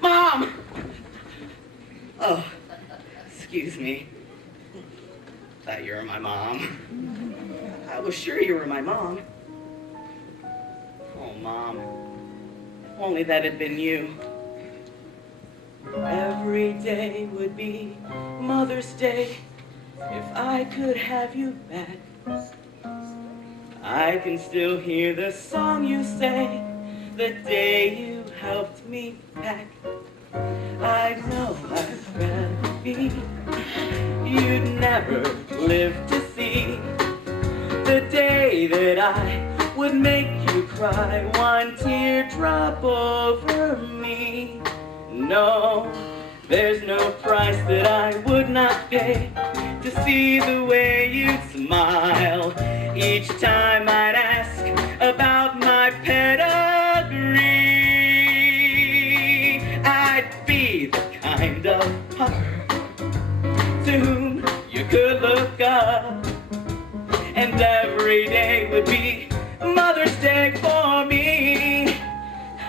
Mom! Oh, excuse me. Thought you were my mom. I was sure you were my mom. Oh, Mom. If only that had been you. Every day would be Mother's Day if I could have you back. I can still hear the song you sang the day you helped me pack. I know I'd rather be. You'd never live to see the day that I would make you cry one teardrop over me. No, there's no price that I would not pay to see the way you'd smile each time I'd ask about my pedigree. I'd be the kind of pop to whom you could look up, and every day would be Mother's Day for me.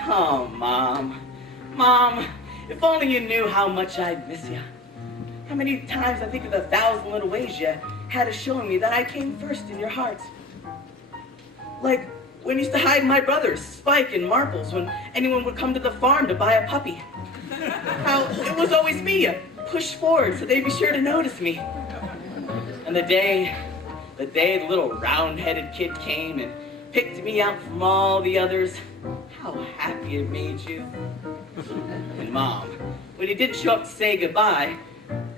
Oh, Mom, Mom, if only you knew how much I'd miss you. How many times I think of the 1,000 little ways you had of showing me that I came first in your hearts. Like when you used to hide my brothers, Spike and Marbles, when anyone would come to the farm to buy a puppy. How it was always me you pushed forward so they'd be sure to notice me. And the day the little round-headed kid came and picked me out from all the others, how happy it made you. And Mom, when you didn't show up to say goodbye,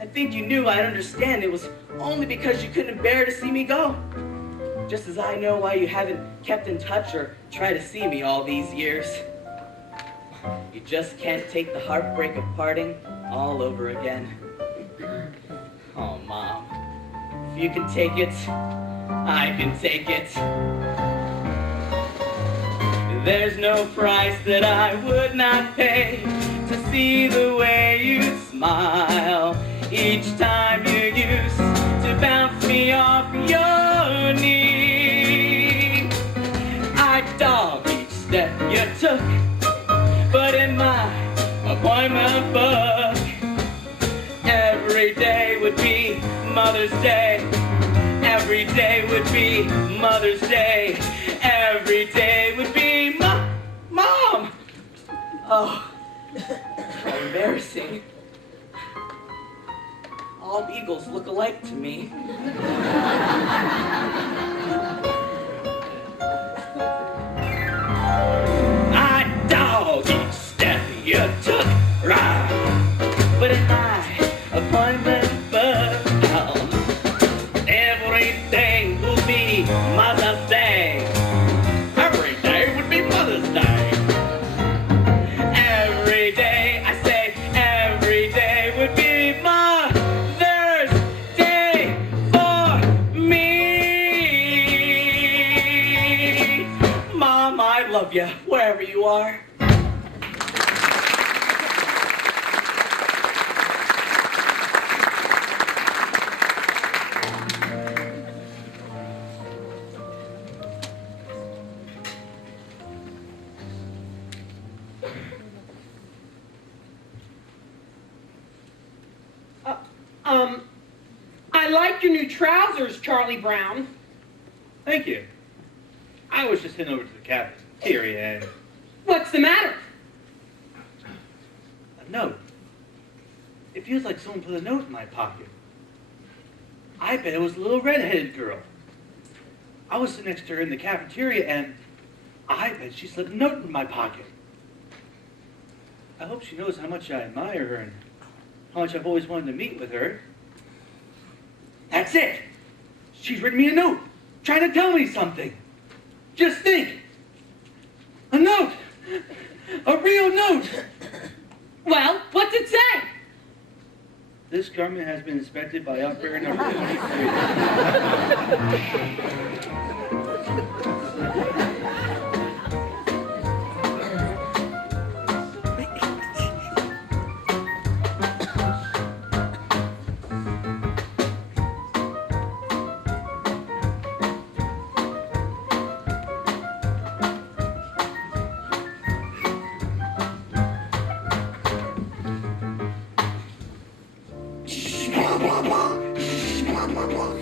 I think you knew I'd understand it was only because you couldn't bear to see me go. Just as I know why you haven't kept in touch or tried to see me all these years. You just can't take the heartbreak of parting all over again. Oh, Mom, if you can take it, I can take it. There's no price that I would not pay to see the way you smile each time you used to bounce me off your knee. I dog each step you took, but in my appointment book, every day would be Mother's Day. Every day would be Mother's Day. Every day would be Mom! Oh, how embarrassing. All beagles look alike to me. I dog each step you took, right? But in my appointment book, every day will be Mother's Day. Every day would be Mother's Day. Every day, I say, every day would be Mother's Day for me. Mom, I love you wherever you are. I like your new trousers, Charlie Brown. Thank you. I was just heading over to the cafeteria and... What's the matter? A note. It feels like someone put a note in my pocket. I bet it was a little red-headed girl. I was sitting next to her in the cafeteria and I bet she slipped a note in my pocket. I hope she knows how much I admire her and how much I've always wanted to meet with her. That's it! She's written me a note, trying to tell me something. Just think! A note! A real note! Well, what's it say? This garment has been inspected by operator number 23. Oh,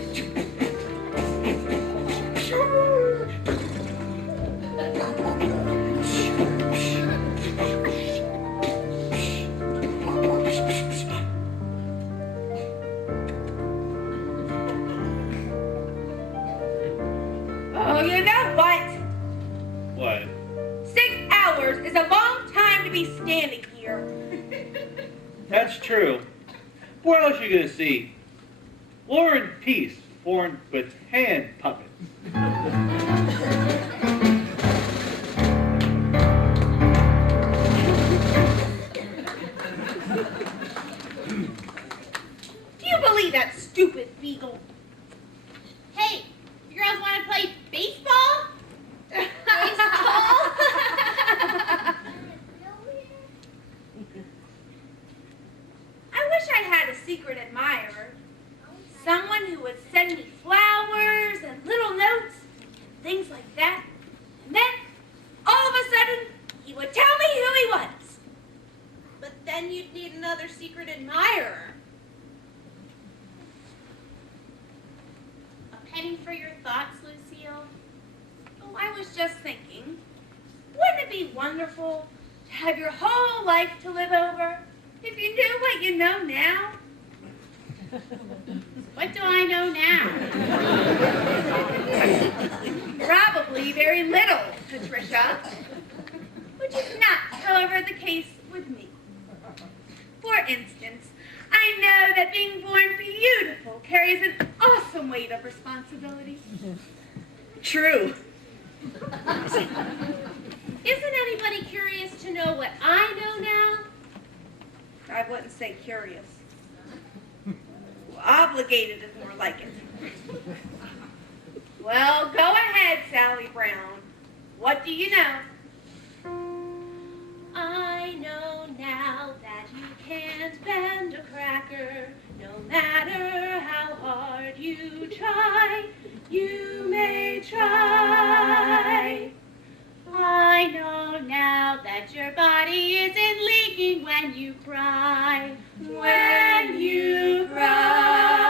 you know what? What? 6 hours is a long time to be standing here. That's true. What else are you gonna see? War and Peace, formed with hand puppets. Do you believe that stupid beagle? Hey, you girls want to play baseball? Baseball? I wish I had a secret admirer. Someone who would send me flowers and little notes, things like that. And then, all of a sudden, he would tell me who he was. But then you'd need another secret admirer. A penny for your thoughts, Lucille? Oh, I was just thinking, wouldn't it be wonderful to have your whole life to live over if you knew what you know now? What do I know now? Probably very little, Patricia. Which is not, however, the case with me. For instance, I know that being born beautiful carries an awesome weight of responsibility. True. Isn't anybody curious to know what I know now? I wouldn't say curious. Obligated is more like it. Well, go ahead, Sally Brown. What do you know? I know now that you can't bend a cracker, no matter how hard you try, you may try. I know now that your body isn't leaking when you cry, when you cry.